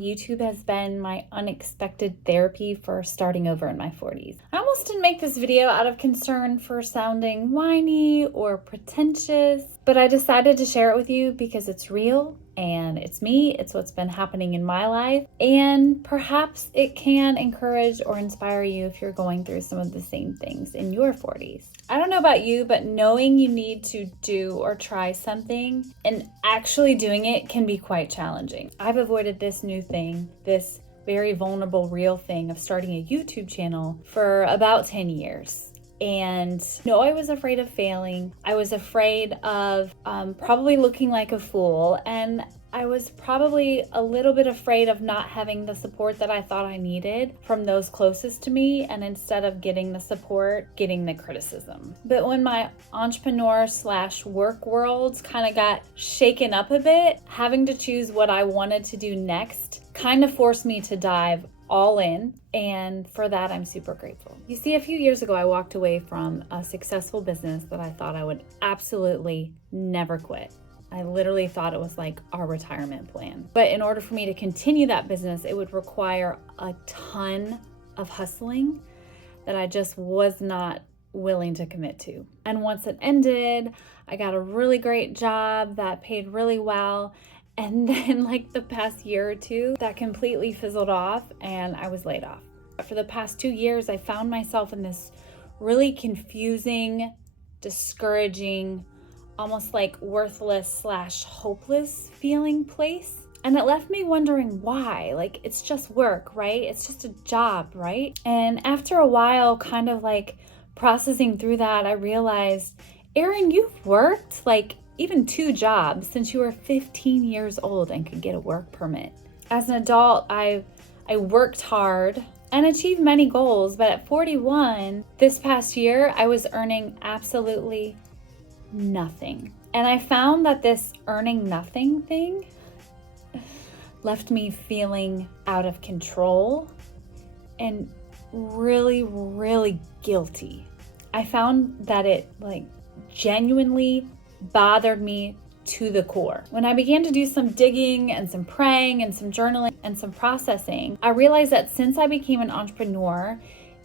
YouTube has been my unexpected therapy for starting over in my 40s. I almost didn't make this video out of concern for sounding whiny or pretentious, but I decided to share it with you because it's real and it's me. It's what's been happening in my life, and perhaps it can encourage or inspire you if you're going through some of the same things in your 40s. I don't know about you, but knowing you need to do or try something and actually doing it can be quite challenging. I've avoided this new thing, this very vulnerable, real thing of starting a YouTube channel for about 10 years. And no, I was afraid of failing. I was afraid of probably looking like a fool. And I was probably a little bit afraid of not having the support that I thought I needed from those closest to me. And instead of getting the support, getting the criticism. But when my entrepreneur/work worlds kind of got shaken up a bit, having to choose what I wanted to do next kind of forced me to dive all in, and for that I'm super grateful. You see, a few years ago I walked away from a successful business that I thought I would absolutely never quit. I literally thought it was like our retirement plan. But in order for me to continue that business, it would require a ton of hustling that I just was not willing to commit to. And once it ended, I got a really great job that paid really well. And then like the past year or two, that completely fizzled off and I was laid off. For the past 2 years, I found myself in this really confusing, discouraging, almost like worthless/hopeless feeling place. And it left me wondering why. Like, it's just work, right? It's just a job, right? And after a while, kind of like processing through that, I realized, Erin, you've worked like even 2 jobs since you were 15 years old and could get a work permit. As an adult, I worked hard and achieved many goals, but at 41, this past year, I was earning absolutely nothing. And I found that this earning nothing thing left me feeling out of control and really, really guilty. I found that it like genuinely bothered me to the core. When I began to do some digging and some praying and some journaling and some processing, I realized that since I became an entrepreneur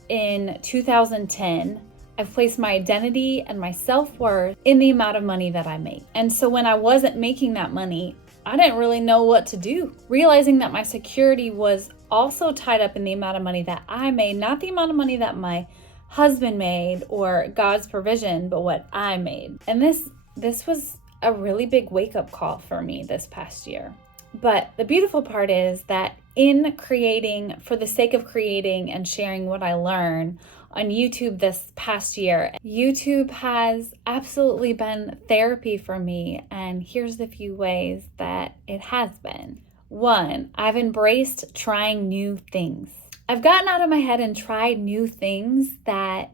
in 2010, I've placed my identity and my self-worth in the amount of money that I make. And so when I wasn't making that money, I didn't really know what to do. Realizing that my security was also tied up in the amount of money that I made, not the amount of money that my husband made or God's provision, but what I made. And this was a really big wake-up call for me this past year. But the beautiful part is that in creating, for the sake of creating and sharing what I learned on YouTube this past year, YouTube has absolutely been therapy for me. And here's the few ways that it has been. 1, I've embraced trying new things. I've gotten out of my head and tried new things that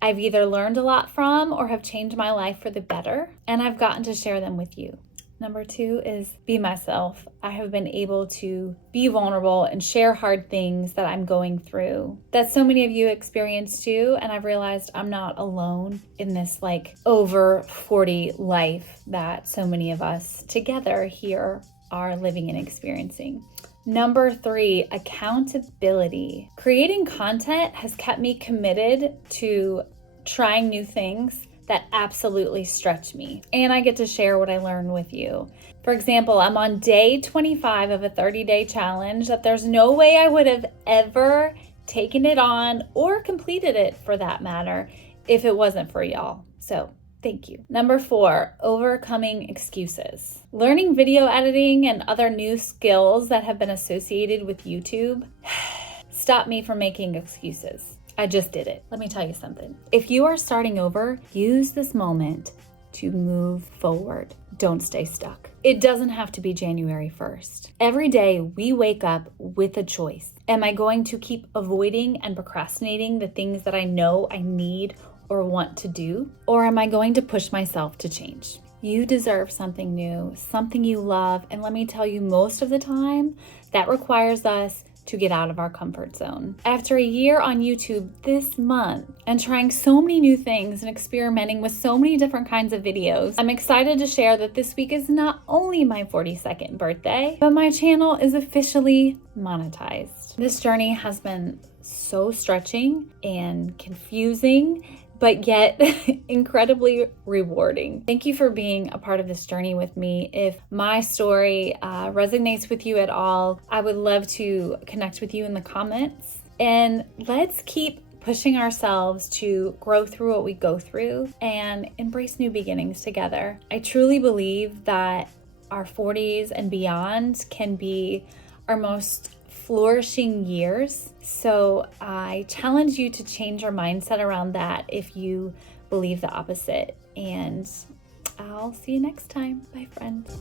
I've either learned a lot from or have changed my life for the better, and I've gotten to share them with you. Number 2 is be myself. I have been able to be vulnerable and share hard things that I'm going through that so many of you experience too, and I've realized I'm not alone in this like over 40 life that so many of us together here are living and experiencing. Number 3, accountability. Creating content has kept me committed to trying new things that absolutely stretch me. And I get to share what I learned with you. For example, I'm on day 25 of a 30-day challenge that there's no way I would have ever taken it on or completed it for that matter if it wasn't for y'all. So thank you. Number 4, overcoming excuses. Learning video editing and other new skills that have been associated with YouTube stopped me from making excuses. I just did it. Let me tell you something. If you are starting over, use this moment to move forward. Don't stay stuck. It doesn't have to be January 1st. Every day we wake up with a choice. Am I going to keep avoiding and procrastinating the things that I know I need or want to do? Or am I going to push myself to change? You deserve something new, something you love. And let me tell you, most of the time, that requires us to get out of our comfort zone. After a year on YouTube this month and trying so many new things and experimenting with so many different kinds of videos, I'm excited to share that this week is not only my 42nd birthday, but my channel is officially monetized. This journey has been so stretching and confusing, but yet incredibly rewarding. Thank you for being a part of this journey with me. If my story resonates with you at all, I would love to connect with you in the comments. And let's keep pushing ourselves to grow through what we go through and embrace new beginnings together. I truly believe that our 40s and beyond can be our most flourishing years. So I challenge you to change your mindset around that if you believe the opposite. And I'll see you next time. Bye, friends.